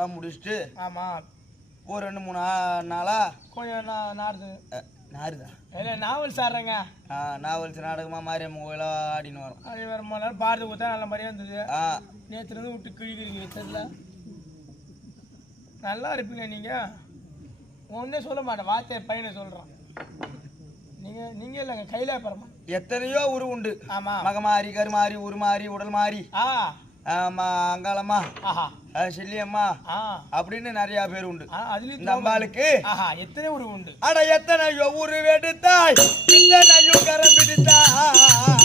பூரா முடிச்சுட்டு ஆமா ஒரு 2-3 நாளா கொஞ்சம் நாடுது நாருதா இல்லை நாவல் சாடுறேங்க. நாவல்ஸ் நாடகமா மாரியம்மன் கோயிலா ஆடின்னு வரோம். அது வேற நாள் பாரதி ஊத்தா நல்ல மாதிரியா இருந்தது. நேற்றுலேருந்து விட்டு கிழிக்கிறீங்க தெரியல. நல்லா இருப்பீங்க நீங்க. ஒன்னே சொல்ல மாட்டேன், வார்த்தை பையனை சொல்றான். நீங்க இல்லைங்க கையில பரமா எத்தனையோ உரு உண்டு. ஆமா மகமாரி கருமாரி உருமாரி உடல் மாறி அங்காளம்மா செல்லியம்மா அப்படின்னு நிறைய பேர் உண்டு. நம்மளுக்கு எத்தனை உரு உண்டு. அட எத்தனையோ உரு வெடுத்தாய் இத்தனையும் கரம் பிடித்தாய்